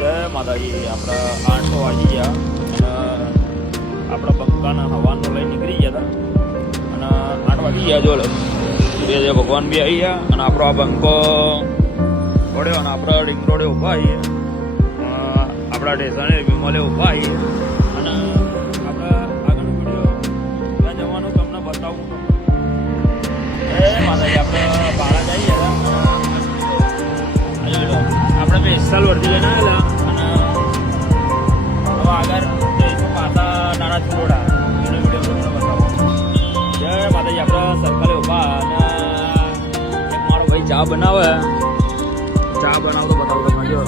જય માતાજી. આપણે 8 વાગી ગયા અને આપણા બંકાના હવાનું લઈ નીકળી ગયા હતા અને 8 વાગી ગયા. જો સૂર્યદેવ ભગવાન બી આવી ગયા અને આપણો આ બંકો પડ્યો અને આપણે રિંગ રોડે ઊભા આવીએ, આપણા સ્ટેશને વિમલે ઊભા આવીએ અને આપણે આગળનો વિડીયો ત્યાં જવાનું તમને બતાવું. એ માતાજી આપણે બાળા જઈએ આપણે 5 સાલ વર્ધી જઈને આવેલા અને હવે આગળ જઈશું પાછા નાના ચુરોડા એનો વિડીયો તમને બતાવું. જય માતાજી. આપણે સર્કલે ઊભા અને એક મારો ભાઈ ચા બનાવે, ચા બનાવતો બતાવું તમને. જો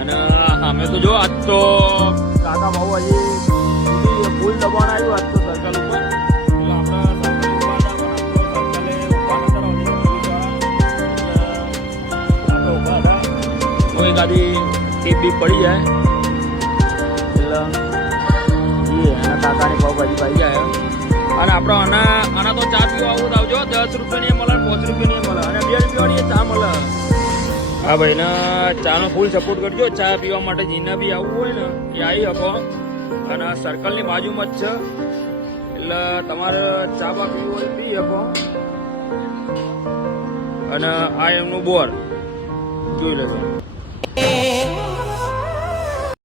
અને અમે તો જો આજ તો કાકા ભાવ હજી ફૂલ દબાણ આવ્યું આજ તો સર્કલ ઉપર. એકાદી ટીપ બીપ પડી જાય એટલે એના કાકાની પાવભાજી પાઈ જાય અને આપણે આના તો ચા પીવા આવું આવજો. 10 રૂપિયાની મળે, 5 રૂપિયાની મળે અને 2 રૂપિયાની ચા મળે. હા ભાઈને ચાનો ફૂલ સપોર્ટ કરજો. ચા પીવા માટે જેને બી આવવું હોય ને એ આવી શકો અને સર્કલની બાજુમાં જ છે એટલે તમારે ચા બા પીવું હોય પી શકો. અને આ એમનું બોર જોઈ લેજો.